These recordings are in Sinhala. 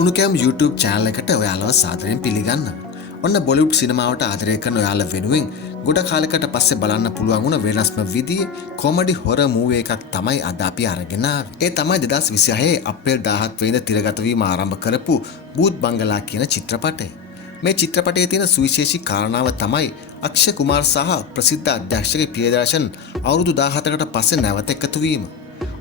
උණුකෑම් YouTube channel එකට ඔයාලව සාදරයෙන් පිළිගන්නවා. ඔන්න බොලිවුඩ් සිනමාවට ආදරය කරන ඔයාලා වෙනුවෙන් ගොඩ කාලයකට පස්සේ බලන්න පුළුවන් වුණ වෙනස්ම විදිහේ කොමඩි හොරර් මූවී එකක් තමයි අද අපි අරගෙන ආවේ. ඒ තමයි 2026 අප්‍රේල් 17 වෙනිදා තිරගත වීම ආරම්භ කරපු බූත් බංගලා කියන චිත්‍රපටය. මේ චිත්‍රපටයේ තියෙන සුවිශේෂී කාරණාව තමයි අක්ෂය කුමාර් සහ ප්‍රසිද්ධ අධ්‍යක්ෂක ප්‍රියදර්ශන් අවුරුදු 17කට පස්සේ නැවත එකතු වීම.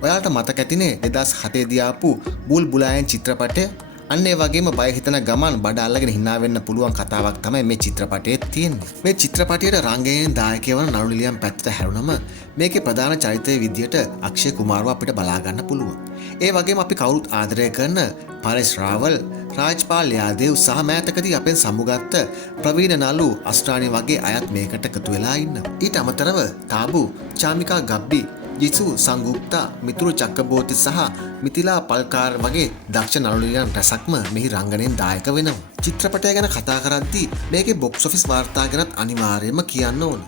ඔයාලට මතක ඇතිනේ 2007 දී ආපු බුල් බුලායන් චිත්‍රපටය. අන්න ඒ වගේම බය හිතන ගමන් බඩ අල්ලගෙන hina වෙන්න පුළුවන් කතාවක් තමයි මේ චිත්‍රපටයේ තියෙන්නේ. මේ චිත්‍රපටයේ රංගනයෙන් දායකය වන නළු නිලියන් පැත්තට හැරුණම මේකේ ප්‍රධාන චරිතයේ විදියට අක්ෂය කුමාරව අපිට බලා ගන්න පුළුවන්. ඒ වගේම අපි කවුරුත් ආදරය කරන පරේස් රාවල්, රාජ්පාල් යාදේව් සහ මෑතකදී අපෙන් සමුගත්ත ප්‍රවීණ නළු අස්ට්‍රානි වගේ අයත් මේකට එකතු වෙලා ඉන්නවා. ඊට අමතරව තාබු, චාමිකා ගබ්බි, ජිසු සංගුප්තා, මිතුරු චක්කබෝති සහ මිතිලා පල්කාර් වගේ දක්ෂ නළුනිලියන් රැසක්ම මෙහි රංගනයෙන් දායක වෙනවා. චිත්‍රපටය ගැන කතා කරද්දී මේකේ බොක්ස් ඔෆිස් වාර්තා ගැනත් අනිවාර්යයෙන්ම කියන්න ඕන.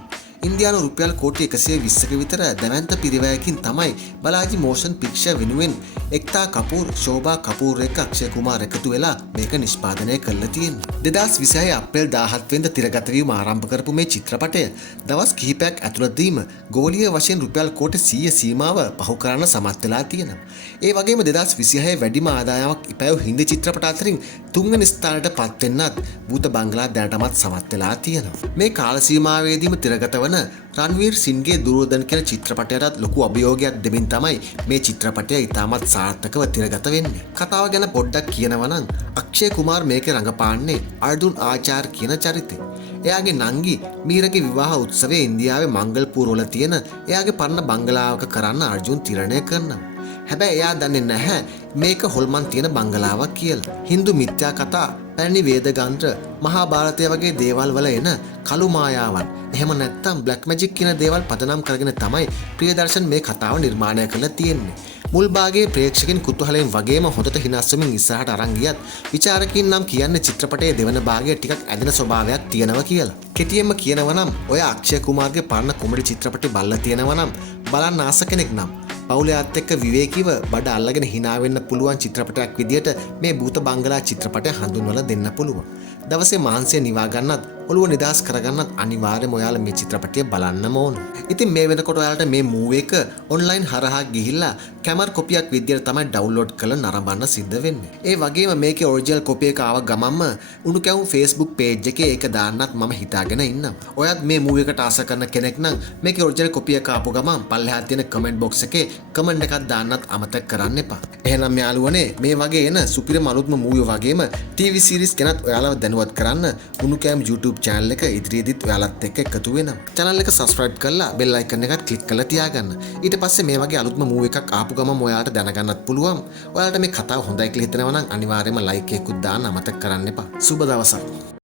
ඉන්දියානු රුපියල් කෝටි 120ක විතර දැවැන්ත පිරිවැයකින් තමයි බලාජි මෝෂන් පික්චර් වෙනුවෙන් එක්තා කපූර්, ශෝභා කපූර් එක්ක අක්ෂය කුමාර් එකතු වෙලා මේක නිෂ්පාදනය කරලා තියෙන්නේ. 2026 අප්‍රේල් 17 වෙනිදා තිරගත වීම ආරම්භ කරපු මේ චිත්‍රපටය දවස් කිහිපයක් ඇතුළතදීම ගෝලීය වශයෙන් රුපියල් කෝටි 100 සීමාව පහු කරන්න සමත් වෙලා තියෙනවා. ඒ වගේම 2026 වැඩිම ආදායමක් ඉපැව් හින්දි චිත්‍රපට අතරින් තුන්වෙනි ස්ථානයට පත් වෙන්නත් භූත බංගලා දැනටමත් සමත් වෙලා තියෙනවා. මේ කාල සීමාවේදීම තිරගත වන රන්වීර් සින්ගේ දුරෝදන් කියන චිත්‍රපටයටත් ලොකු අභියෝගයක් දෙමින් තමයි මේ චිත්‍රපටය ඉතාමත් සාර්ථකව තිරගත වෙන්නේ. කතාව ගැන පොඩ්ඩක් කියනවා නම් අක්ෂය කුමාර් මේකේ රඟපාන්නේ අර්ජුන් ආචාර් කියන චරිතේ. එයාගේ නංගි මීරගේ විවාහ උත්සවයේ ඉන්දියාවේ මංගල්පූර් වල තියෙන එයාගේ පරණ බංගලාවක කරන්න අර්ජුන් තීරණය කරනවා. හැබැයි එයා දන්නේ නැහැ මේක හොල්මන් තියෙන බංගලාවක් කියලා. හින්දු මිත්‍යා කතා, පැරණි වේද ග්‍රන්ථ, මහාභාරතය වගේ දේවල් වල එන කළු මායාවන්, එහෙම නැත්නම් බ්ලැක් මැජික් කියන දේවල් පදනම් කරගෙන තමයි ප්‍රියදර්ශන් මේ කතාව නිර්මාණය කරලා තියෙන්නේ. මුල් භාගයේ ප්‍රේක්ෂකයන් කුතුහලයෙන් වගේම හොඳට හිනස්සමින් ඉස්සරහට අරන් ගියත් විචාරකයින් නම් කියන්නේ චිත්‍රපටයේ දෙවන භාගය ටිකක් ඇදෙන ස්වභාවයක් තියෙනවා කියලා. කෙටියෙන්ම කියනවා නම් ඔය අක්ෂය කුමාර්ගේ පරණ කොමඩි චිත්‍රපටි බලලා තියෙනවා නම් බලන්න ආස කෙනෙක් නම් පවුලයත් එක්ක විවේකීව බඩ අල්ලගෙන hina වෙන්න පුළුවන් චිත්‍රපටයක් විදියට මේ භූත බංගලා චිත්‍රපටය හඳුන්වලා දෙන්න පුළුවන්. දවසේ මාංශය නිවා ගන්නත් ඔළුව නිදහස් කරගන්නත් අනිවාර්යයෙන්ම ඔයාලා මේ චිත්‍රපටය බලන්නම ඕන. ඉතින් මේ වෙනකොට ඔයාලට මේ මූවී එක ඔන්ලයින් හරහා ගිහිල්ලා කැමරා කොපියක් විදියට තමයි ඩවුන්ලෝඩ් කරලා නරඹන්න සිද්ධ වෙන්නේ. ඒ වගේම මේකේ ඔරිජිනල් කොපි එක ආව ගමන්ම උණු කැවුම් Facebook page එකේ ඒක දාන්නත් මම හිතාගෙන ඉන්නවා. ඔයත් මේ මූවී එකට ආස කරන කෙනෙක් නම් මේකේ ඔරිජිනල් කොපි එක ආපු ගමන් පල්ලෙහා තියෙන කමෙන්ට් බොක්ස් එකේ කමෙන්ට් එකක් දාන්නත් අමතක කරන්න එපා. එහෙනම් යාළුවනේ මේ වගේ එන සුපිරිම අලුත්ම මූවී වගේම TV series ගැනත් ඔයාලව දැනුවත් කරන්න උණු කැවුම් YouTube channel එක ඉදිරියේදීත් ඔයාලත් එක්ක එකතු වෙනවා. channel එක subscribe කරලා bell icon එකත් click කරලා තියාගන්න. ඊට පස්සේ මේ වගේ අලුත්ම මූවී එකක් ආපු ගමන් ඔයාලට දැනගන්නත් පුළුවන්. ඔයාලට මේ කතාව හොඳයි කියලා හිතෙනවා නම් අනිවාර්යයෙන්ම like එකකුත් දාන්න අමතක කරන්න එපා. සුබ දවසක්.